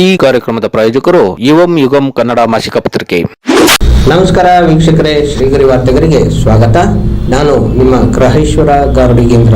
ಈ ಕಾರ್ಯಕ್ರಮದ ಪ್ರಾಯೋಜಕರು ಯುವಂ ಯುಗಂ ಕನ್ನಡ ಮಾಸಿಕ ಪತ್ರಿಕೆ. ನಮಸ್ಕಾರ ವೀಕ್ಷಕರೇ ಶ್ರೀಗರಿ ವಾರ್ತೆಗರಿಗೆ ಸ್ವಾಗತ. ನಾನು ನಿಮ್ಮ ಗ್ರಹೇಶ್ವರ ಗಾರ್ಡಿಗೇಂದ್ರ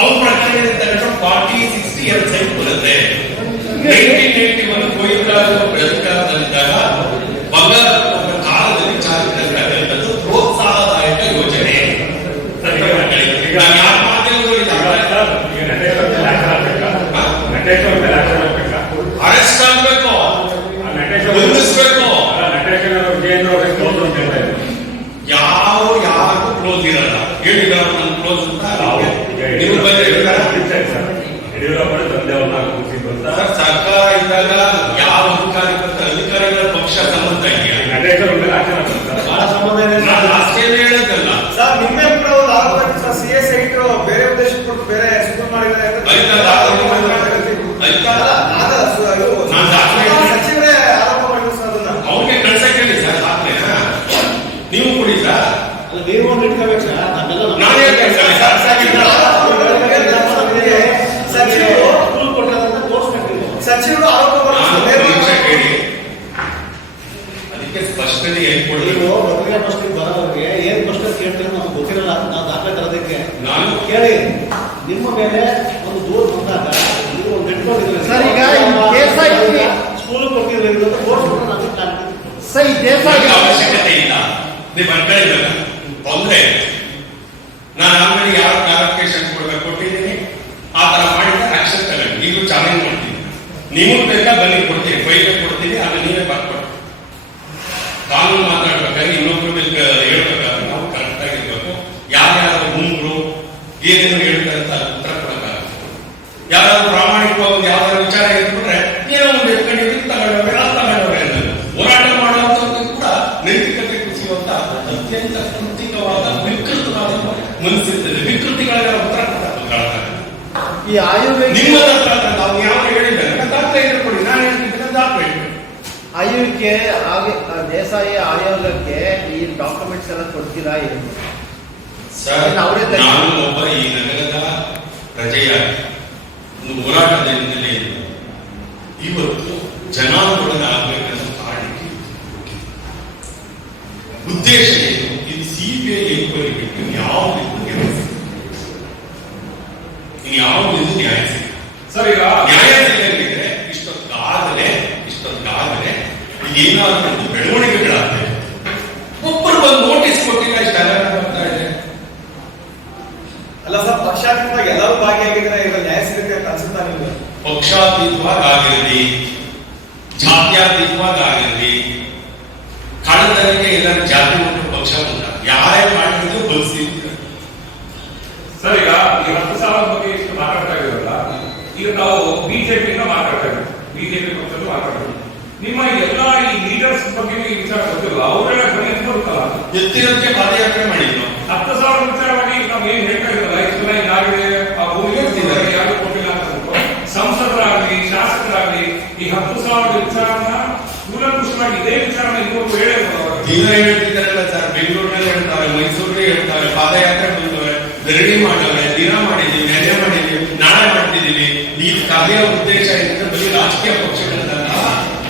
ಅವ್ರ ಪ್ರಕಾರ ಫಾರ್ಟಿ ಸಿಕ್ಸ್ಟಿ ಎರಡು ಸೈಟ್ ಬರುತ್ತೆ. Nineteen ninety one Govindaraja arrest ಆಗ್ಬೇಕು. ಬಂಧಿಸ್ಬೇಕು ಯಾವ ಯಾರು ಕ್ಲೋಸ್ ಇರಲ್ಲ. ಹೇಳಿದ ನನ್ನ ಕ್ಲೋಸ್ ಅಂತ ನೀವು ಬಂದ್ರೆ ಹೇಳ್ತಾರ? ಸರ್, ಸರ್ಕಾರ ಇದ್ದಾಗ ಯಾವ ಅಧಿಕಾರಿಗಳ ಅಧಿಕಾರಿಗಳ ಪಕ್ಷ ಸಂಬಂಧ ಇದೆಯಾ ನಾನು ಲಾಸ್ಟ್ ಏನ್ ಹೇಳೋದಲ್ಲ ಸರ್ ನಿಮ್ಮೆ ಕೂಡ ಒಂದು ಆರೋಪ ಇತ್ತು ಸರ್ ಸಿ ಎಸ್ ಐಟ್ ಬೇರೆ ಉದ್ದೇಶಕ್ಕೆ ಕೊಟ್ಟು ಬೇರೆ ಸುಮ್ಮನೆ ಮಾಡಿದ್ದಾರೆ ಅಂತ ಆಯ್ತಲ್ಲ, ಆಯ್ತಾ? ಅಲ್ಲ, ಅದ ಸು- ಇದು ನಾನ್ ದಾಖಲೆ- ಸಚಿವರೇ ಆರೋಪ ಮಾಡಿದ್ರು ಸರ್ ಅದನ್ನ ಅವ್ರಿಗೆ ಕಳ್ಸಕ್ಕೆ ಹೇಳಿ ಸರ್ ನೀವು ಕೊಡಿ ಸರ್. ನೀವು ಒಂದು ಇಟ್ಕೋಬೇಕು ಸರ್. ನಾನೇ ಸಚಿವರು ಆರೋಪ ಅದಕ್ಕೆ ಸ್ಪಷ್ಟನೆ ಏನ್ ಕೊಡಿ ನೀವು ಮೊದಲನೇ ಪ್ರಶ್ನೆಗೆ ಬರೋರಿಗೆ ಏನ್ ಪ್ರಶ್ನೆ ಕೇಳ್ತೀರೋ ನಮ್ಗೆ ಗೊತ್ತಿರಲ್ಲ. ನಾವು ದಾಖಲೆ ತರೋದಕ್ಕೆ. ನಾನು ಕೇಳಿ. ನಿಮ್ಮ ಮೇಲೆ ಒಂದು ದೂರು ಬಂದಾಗ ನೀವು ಒಂದು ಇಟ್ಕೊಂಡಿದ್ರೆ ಸರ್, ಈಗ ಈ ಕೇಸ್ ಆಗಿ- ಸ್ಕೂಲ್ ಕೊಟ್ಟಿದ್ರೆ ಇದು ಅಂತ ತೋರಿಸ್ಬಿಟ್ಟು ನಮಗೆ ಕಾಣ್ತೀವಿ ಸರ್ ಈ ಅವಶ್ಯಕತೆ ಇಲ್ಲ. ನೀವು ಅನ್ಕೊಂಡಿಲ್ಲ ತೊಂದ್ರೆ ನಾನು ಆಲ್ರೆಡಿ ಯಾವ ಕ್ಲಾರಿಫಿಕೇಶನ್ ಕೊಡ್ಬೇಕು ಕೊಟ್ಟಿದ್ದೀನಿ. ಆ ತರ ಮಾಡಿದ್ರೆ ಆಕ್ಷನ್ ತಗೊಂಡು ನೀವು ಚಾಲೆಂಜ್ ಮಾಡ್ತೀನಿ ನೀವು ಬೇಕಾ ಬನ್ನಿ ಕೊಡ್ತೀನಿ. ಫೈಲ್ ಕೊಡ್ತೀನಿ. ಆಮೇಲೆ ನೀವೇ ಬರ್ಕೊಡ್ತೀನಿ ಕಾನೂನು ಮಾತಾಡ್ಬೇಕಾದ್ರೆ ಮನಸ್ಸಿರ್ತದೆ ವಿಕೃತಿಗಳ ಉತ್ತರ ಈ ಆಯುರ್ವೇದ ನಿಮ್ಮ ನಾವು ಯಾವ ಹೇಳಿಲ್ಲ ದಾಖಲೆ ನಾನು ಹೇಳ್ತಿದ್ದೀನಿ ದಾಖಲೆ ದೇಸಾಯಿ ಆಯೋಗಕ್ಕೆ ಈ ಡಾಕ್ಯುಮೆಂಟ್ಸ್ ಎಲ್ಲ ಕೊಡ್ತೀರಾ ಏನು? ಅವರೇ ನಾನು ಒಬ್ಬ ಈ ನಗರದ ಪ್ರಜೆಯಾಗಿ ಒಂದು ಹೋರಾಟದ ಹಿನ್ನೆಲೆಯಲ್ಲಿ ಇವತ್ತು ಜನಾಂದೋಲನ ಆಗ್ಬೇಕನ್ನೋ ಕಾರಣಕ್ಕೆ ಉದ್ದೇಶ ಏನು? ಯಾವ ನ್ಯಾಯ ಸಿಗುತ್ತೆ ಸರ್ ಈಗ ನ್ಯಾಯ ಸಿಗಲಿದ್ರೆ ಇಷ್ಟೊತ್ತಾಗಲೇ ಇಷ್ಟೊತ್ತಾಗಲೇ ಏನಾದ್ರೂ ಒಂದು ಬೆಳವಣಿಗೆಗಳಾಗ್ತದೆ. ಒಬ್ಬರು ಬಂದು ನೋಟಿಸ್ ಕೊಟ್ಟಿಲ್ಲ ಇಷ್ಟೆಲ್ಲ ಬರ್ತಾ ಇದೆ. ಅಲ್ಲ ಸರ್ ಪಕ್ಷಾತೀತವಾಗಿ ಎಲ್ಲರೂ ಭಾಗಿಯಾಗಿದ್ದಾರೆ ಈಗ ನ್ಯಾಯ ಸಿಗುತ್ತೆ ಅಂತ ಅನ್ಸುತ್ತಾ ನಿಮ್ಗೆ ಪಕ್ಷಾತೀತವಾಗಿ ಆಗಿರಲಿ ಜಾತ್ಯಾತೀತವಾಗಿ ಆಗಿರಲಿ ಕಳೆದರಿಗೆ ಎಲ್ಲರೂ ಜಾತಿ ಮತ್ತು ಪಕ್ಷ ಉಂಟ ಯಾರೇ ಮಾಡಿದ್ರು ಬಲಿಸಿದ್ರು ಸರ್ ಈಗ ಈ ಹತ್ತು ಸಾವಿರ ಬಗ್ಗೆ ಇಷ್ಟು ಮಾತಾಡ್ತಾ ಇದ್ದೀರಲ್ಲ ಈಗ ನಾವು ಬಿಜೆಪಿ ಮಾತಾಡ್ತಾ ಇದ್ದೀವಿ. ಬಿಜೆಪಿ ಪಕ್ಷದ ಮಾತಾಡ್ತಾ ನಿಮ್ಮ ಎಲ್ಲ ಈ ಲೀಡರ್ಸ್ ಬಗ್ಗೆ ವಿಚಾರ ಗೊತ್ತಿಲ್ಲ. ಅವರೆಲ್ಲ ಗಮನಿಸಿ ಬರುತ್ತಲ್ಲ ಎತ್ತಿರೋದಕ್ಕೆ ಪಾದಯಾತ್ರೆ ಮಾಡಿದ್ರು ಹತ್ತು ಸಾವಿರ ವಿಚಾರವಾಗಿ ನಾವು ಏನ್ ಹೇಳ್ತಾ ಇದ್ದಲ್ಲ ಇಷ್ಟು ಜನ ಯಾರಿಗೆ ಆ ಭೂಮಿ ಕೊಟ್ಟಿದ್ದಾರೆ, ಯಾರು ಕೊಟ್ಟಿಲ್ಲ ಅಂತ ಸಂಸದರಾಗ್ಲಿ ಶಾಸಕರಾಗ್ಲಿ ಈ ಹತ್ತು ಸಾವಿರ ವಿಚಾರನ ಕೂಲಂಕುಷವಾಗಿ ಇದೇ ವಿಚಾರನ ಹೇಳೇ ದಿನ ಹೇಳ್ತಿದ್ದಾರಲ್ಲ ಸರ್. ಬೆಂಗಳೂರಿನಲ್ಲಿ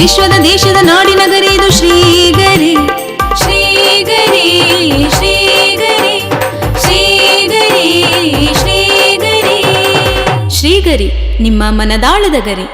ವಿಶ್ವದ ದೇಶದ ನಾಡಿನ ಇದು ಶ್ರೀಗರಿ. ಶ್ರೀಗರಿ ಶ್ರೀಗರಿ ಶ್ರೀಗರಿ ಶ್ರೀಗರಿ. ಶ್ರೀಗರಿ ನಿಮ್ಮ ಮನದಾಳದ ಗರಿ.